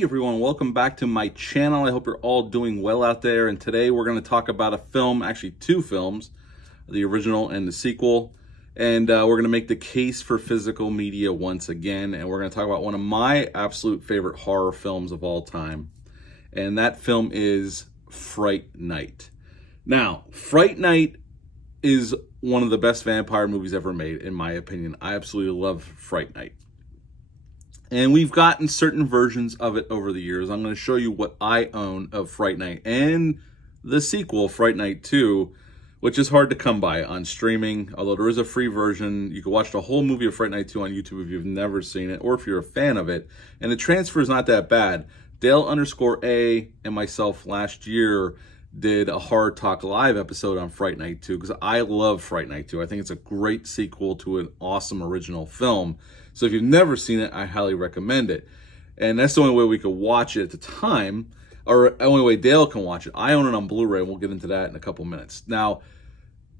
Hey everyone, welcome back to my channel. I hope you're all doing well out there. And today we're going to talk about a film, actually two films, the original and the sequel. And we're going to make the case for physical media once again. And we're going to talk about one of my absolute favorite horror films of all time. And that film is Fright Night. Now, Fright Night is one of the best vampire movies ever made, in my opinion. I absolutely love Fright Night. And we've gotten certain versions of it over the years. I'm going to show you what I own of Fright Night and the sequel, Fright Night 2, which is hard to come by on streaming. Although there is a free version. You can watch the whole movie of Fright Night 2 on YouTube if you've never seen it or if you're a fan of it. And the transfer is not that bad. Dale_A and myself last year did a Horror Talk Live episode on Fright Night 2 because I love Fright Night 2. I think it's a great sequel to an awesome original film. So if you've never seen it, I highly recommend it. And that's the only way we could watch it at the time, or the only way Dale can watch it. I own it on Blu-ray, and we'll get into that in a couple minutes. Now,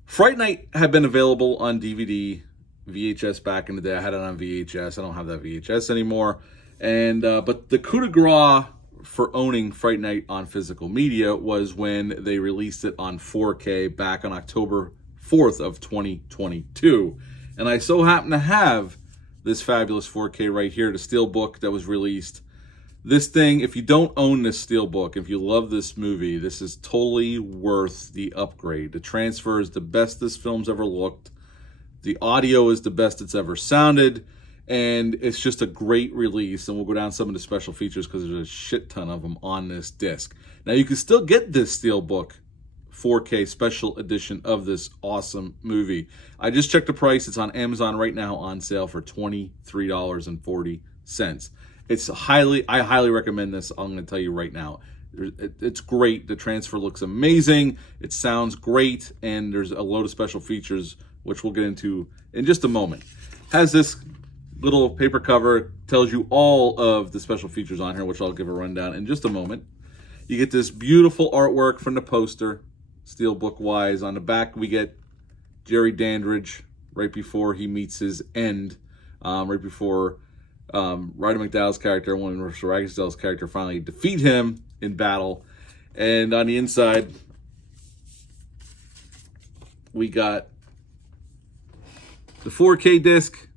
Fright Night had been available on DVD, VHS back in the day. I had it on VHS. I don't have that VHS anymore. And but the coup de grace for owning Fright Night on physical media was when they released it on 4K back on October 4th of 2022. And I so happen to have this fabulous 4K right here, the Steelbook that was released. This thing, if you don't own this Steelbook, if you love this movie, this is totally worth the upgrade. The transfer is the best this film's ever looked. The audio is the best it's ever sounded. And it's just a great release. And we'll go down some of the special features because there's a shit ton of them on this disc. Now, you can still get this Steelbook 4K special edition of this awesome movie. I just checked the price. It's on Amazon right now on sale for $23.40. I highly recommend this. I'm going to tell you right now. It's great. The transfer looks amazing. It sounds great. And there's a load of special features, which we'll get into in just a moment. Has this little paper cover, tells you all of the special features on here, which I'll give a rundown in just a moment. You get this beautiful artwork from the poster, Steelbook wise. On the back, we get Jerry Dandridge right before he meets his end, right before Ryder McDowell's character, William Ragsdale's character, finally defeat him in battle. And on the inside, we got the 4K disc,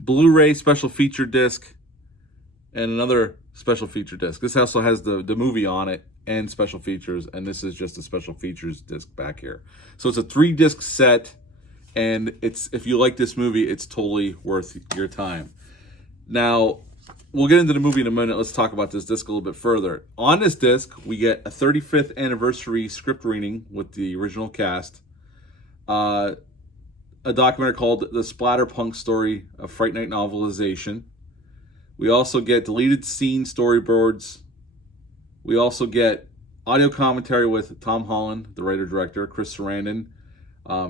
Blu-ray special feature disc, and another special feature disc. This also has the movie on it and special features, and this is just a special features disc back here. So it's a 3-disc set, and it's, if you like this movie, it's totally worth your time. Now, we'll get into the movie in a minute. Let's talk about this disc a little bit further. On this disc, we get a 35th anniversary script reading with the original cast, a documentary called The Splatterpunk Story of Fright Night Novelization. We also get deleted scene storyboards. We also get audio commentary with Tom Holland, the writer-director, Chris Sarandon,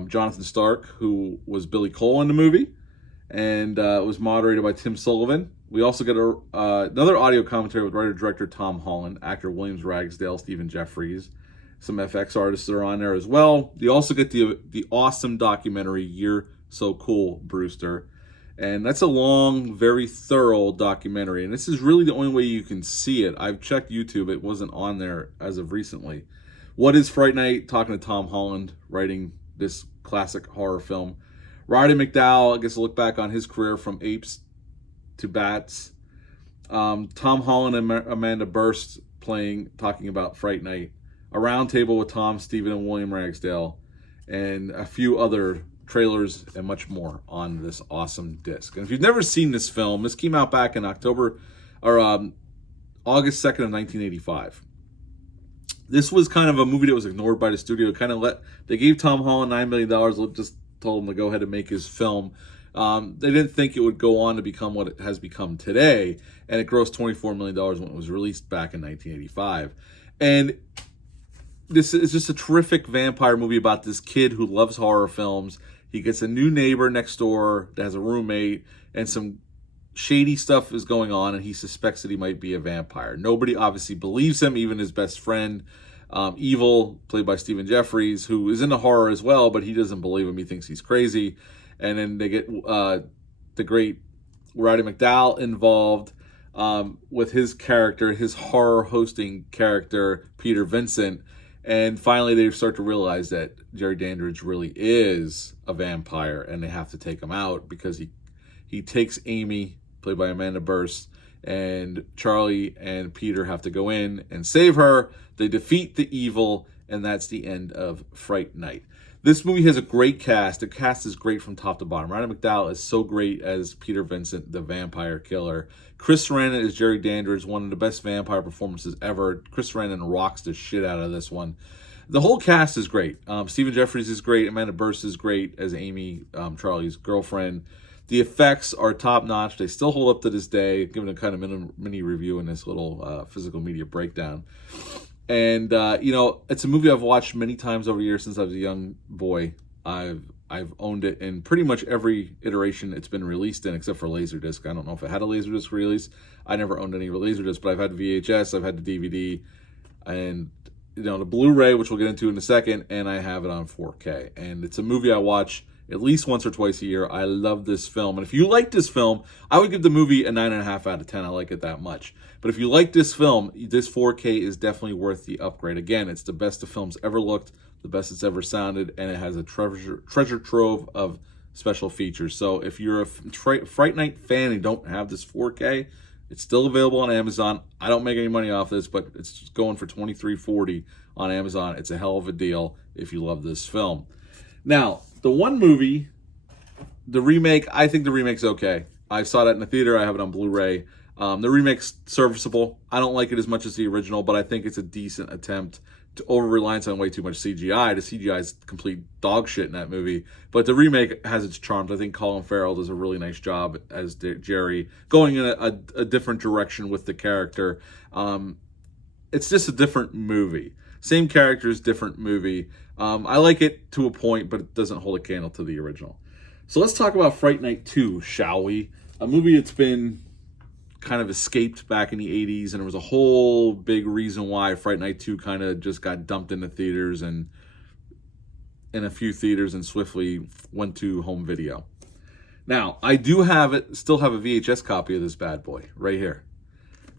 Jonathan Stark, who was Billy Cole in the movie, and it was moderated by Tim Sullivan. We also get another audio commentary with writer-director Tom Holland, actor Williams Ragsdale, Stephen Jeffries. Some FX artists are on there as well. You also get the awesome documentary, You're So Cool, Brewster. And that's a long, very thorough documentary. And this is really the only way you can see it. I've checked YouTube. It wasn't on there as of recently. What is Fright Night? Talking to Tom Holland, writing this classic horror film. Roddy McDowell, I guess, a look back on his career from Apes to Bats. Tom Holland and Amanda Burst talking about Fright Night. A roundtable with Tom, Stephen, and William Ragsdale. And a few other trailers and much more on this awesome disc. And if you've never seen this film, this came out back in August 2nd of 1985. This was kind of a movie that was ignored by the studio. They gave Tom Holland $9 million, just told him to go ahead and make his film. They didn't think it would go on to become what it has become today, and it grossed $24 million when it was released back in 1985. And this is just a terrific vampire movie about this kid who loves horror films. He gets a new neighbor next door that has a roommate, and some shady stuff is going on, and he suspects that he might be a vampire. Nobody obviously believes him, even his best friend, Evil, played by Stephen Jeffries, who is into horror as well, but he doesn't believe him. He thinks he's crazy. And then they get the great Roddy McDowell involved. with his character, his horror hosting character, Peter Vincent. And finally, they start to realize that Jerry Dandridge really is a vampire, and they have to take him out because he takes Amy, played by Amanda Burst, and Charlie and Peter have to go in and save her. They defeat the evil, and that's the end of Fright Night. This movie has a great cast. The cast is great from top to bottom. Roddy McDowall is so great as Peter Vincent, the vampire killer. Chris Sarandon is Jerry Dandridge, one of the best vampire performances ever. Chris Sarandon rocks the shit out of this one. The whole cast is great. Stephen Jeffries is great. Amanda Burst is great as Amy, Charlie's girlfriend. The effects are top-notch. They still hold up to this day. Giving a kind of mini review in this little physical media breakdown. And, it's a movie I've watched many times over the years since I was a young boy. I've owned it in pretty much every iteration it's been released in, except for Laserdisc. I don't know if it had a Laserdisc release. I never owned any Laserdisc, but I've had VHS, I've had the DVD, and the Blu-ray, which we'll get into in a second, and I have it on 4K. And it's a movie I watch at least once or twice a year. I love this film. And if you like this film, I would give the movie a 9.5 out of 10. I like it that much. But if you like this film, this 4K is definitely worth the upgrade. Again, it's the best the film's ever looked, the best it's ever sounded, and it has a treasure trove of special features. So if you're a Fright Night fan and don't have this 4K, it's still available on Amazon. I don't make any money off this, but it's going for $23.40 on Amazon. It's a hell of a deal if you love this film. Now, the one movie, the remake, I think the remake's okay. I saw that in the theater. I have it on Blu-ray. The remake's serviceable. I don't like it as much as the original, but I think it's a decent attempt to over-reliance on way too much CGI. The CGI is complete dog shit in that movie. But the remake has its charms. I think Colin Farrell does a really nice job as Jerry, going in a different direction with the character. It's just a different movie. Same characters, different movie. I like it to a point, but it doesn't hold a candle to the original. So let's talk about Fright Night 2, shall we? A movie that's been kind of escaped back in the 80s, and there was a whole big reason why Fright Night 2 kind of just got dumped into theaters and in a few theaters and swiftly went to home video. Now, I do still have a VHS copy of this bad boy right here.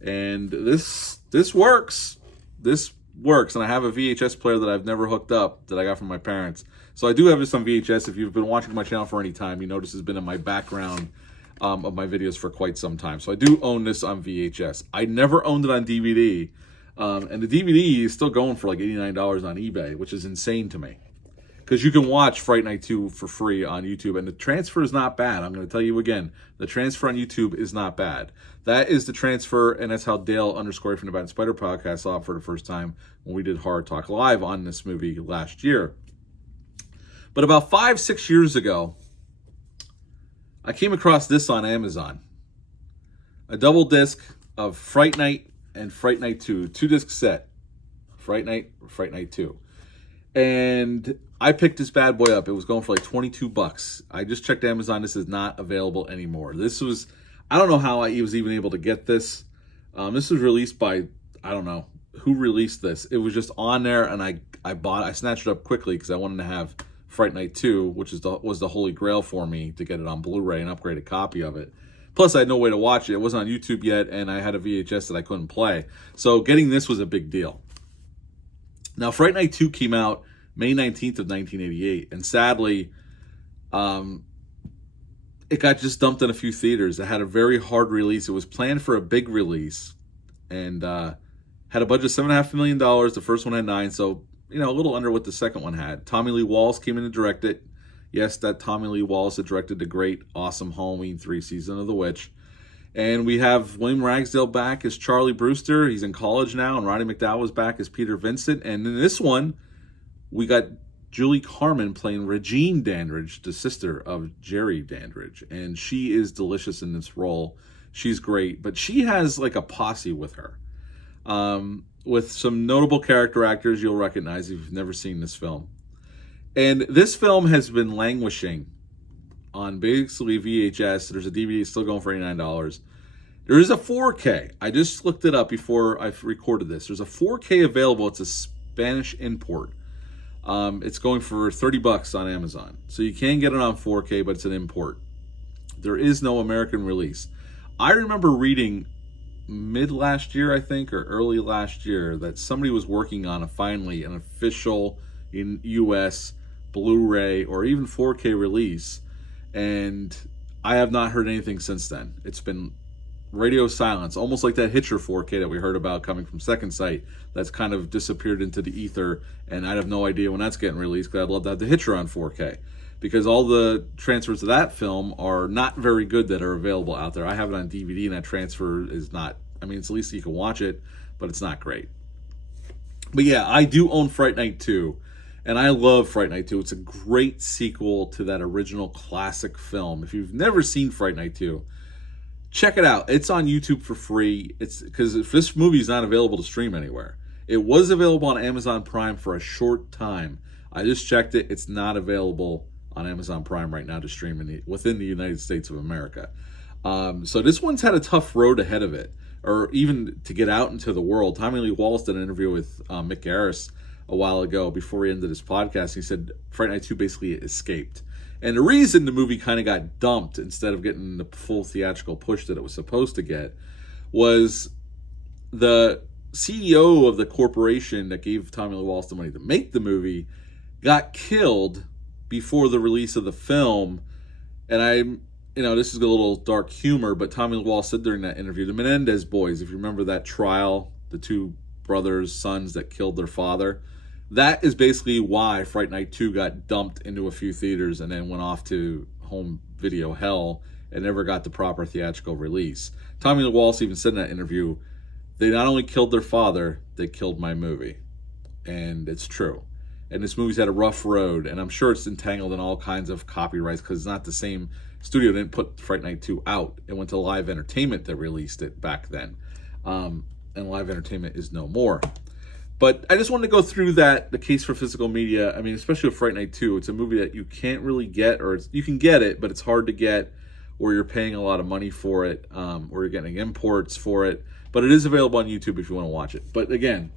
And this works. This works, and I have a VHS player that I've never hooked up that I got from my parents. So I do have this on VHS. If you've been watching my channel for any time, you know this has been in my background of my videos for quite some time. So I do own this on VHS. I never owned it on DVD, and the DVD is still going for like $89 on eBay, which is insane to me. Because you can watch Fright Night 2 for free on YouTube, and the transfer is not bad. I'm going to tell you again, the transfer on YouTube is not bad. That is the transfer, and that's how Dale _ from the Bat and Spider podcast saw it for the first time when we did Horror Talk Live on this movie last year. But about 5-6 years ago, I came across this on Amazon. A double disc of Fright Night and Fright Night 2. 2-disc set. Fright Night, Fright Night 2. And I picked this bad boy up. It was going for like $22. I just checked Amazon. This is not available anymore. This was, I don't know how I was even able to get this. This was released by, I don't know who released this. It was just on there, and I snatched it up quickly because I wanted to have Fright Night 2, which was the holy grail for me to get it on Blu-ray, an upgraded copy of it. Plus, I had no way to watch it. It wasn't on YouTube yet, and I had a VHS that I couldn't play. So getting this was a big deal. Now, Fright Night 2 came out May 19th of 1988, and sadly, it got just dumped in a few theaters. It had a very hard release. It was planned for a big release, and had a budget of $7.5 million. The first one had $9 million, so a little under what the second one had. Tommy Lee Wallace came in to direct it. Yes, that Tommy Lee Wallace that directed the great, awesome Halloween 3 Season of the Witch. And we have William Ragsdale back as Charlie Brewster. He's in college now, and Roddy McDowall is back as Peter Vincent. And in this one, we got Julie Carmen playing Regine Dandridge, the sister of Jerry Dandridge. And she is delicious in this role. She's great, but she has like a posse with her. With some notable character actors you'll recognize if you've never seen this film. And this film has been languishing on basically VHS. There's a DVD still going for $89. There is a 4K. I just looked it up before I recorded this. There's a 4K available. It's a Spanish import. It's going for $30 on Amazon. So you can get it on 4K, but it's an import. There is no American release. I remember reading mid last year, I think, or early last year, that somebody was working on finally an official in US Blu-ray or even 4K release, and I have not heard anything since then. It's been radio silence, almost like that Hitcher 4K that we heard about coming from Second Sight that's kind of disappeared into the ether, and I have no idea when that's getting released, because I'd love to have the Hitcher on 4K, because all the transfers of that film are not very good that are available out there. I have it on DVD, and that transfer is not, I mean, it's at least you can watch it, but it's not great. But yeah, I do own Fright Night 2, and I love Fright Night 2. It's a great sequel to that original classic film. If you've never seen Fright Night 2, check it out. It's on YouTube for free. It's because if this movie is not available to stream anywhere. It was available on Amazon Prime for a short time. I just checked it. It's not available on Amazon Prime right now to stream within the United States of America. So this one's had a tough road ahead of it, or even to get out into the world. Tommy Lee Wallace did an interview with Mick Garris a while ago before he ended his podcast. He said Fright Night 2 basically escaped. And the reason the movie kind of got dumped instead of getting the full theatrical push that it was supposed to get was the CEO of the corporation that gave Tommy Lee Wallace the money to make the movie got killed before the release of the film. And this is a little dark humor, but Tommy Lee Wallace said during that interview, the Menendez boys, if you remember that trial, the two brothers, sons that killed their father, that is basically why Fright Night 2 got dumped into a few theaters and then went off to home video hell and never got the proper theatrical release. Tommy Lee Wallace even said in that interview, they not only killed their father, they killed my movie. And it's true. And this movie's had a rough road, and I'm sure it's entangled in all kinds of copyrights because it's not the same studio that didn't put Fright Night 2 out. It went to Live Entertainment that released it back then. And Live Entertainment is no more. But I just wanted to go through the case for physical media. I mean, especially with Fright Night 2, it's a movie that you can't really get, or you can get it, but it's hard to get, or you're paying a lot of money for it, or you're getting imports for it. But it is available on YouTube if you want to watch it. But again,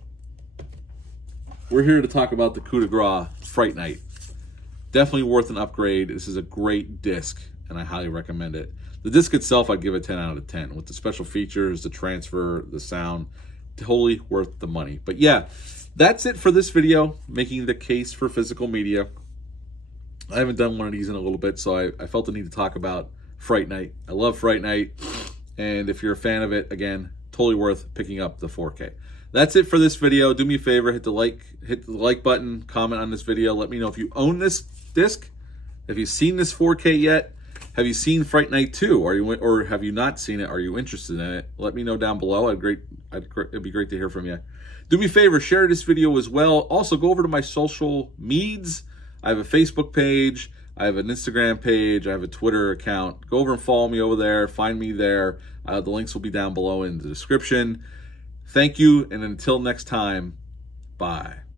we're here to talk about the coup de grace, Fright Night. Definitely worth an upgrade. This is a great disc, and I highly recommend it. The disc itself, I'd give it 10 out of 10. With the special features, the transfer, the sound, totally worth the money. But yeah, that's it for this video, making the case for physical media. I haven't done one of these in a little bit, so I felt the need to talk about Fright Night. I love Fright Night, and if you're a fan of it, again, totally worth picking up the 4K. That's it for this video. Do me a favor, hit the like button, comment on this video. Let me know if you own this disc. Have you seen this 4K yet? Have you seen Fright Night 2? Or have you not seen it? Are you interested in it? Let me know down below. It'd be great to hear from you. Do me a favor, share this video as well. Also, go over to my social medias. I have a Facebook page. I have an Instagram page. I have a Twitter account. Go over and follow me over there. Find me there. The links will be down below in the description. Thank you, and until next time, bye.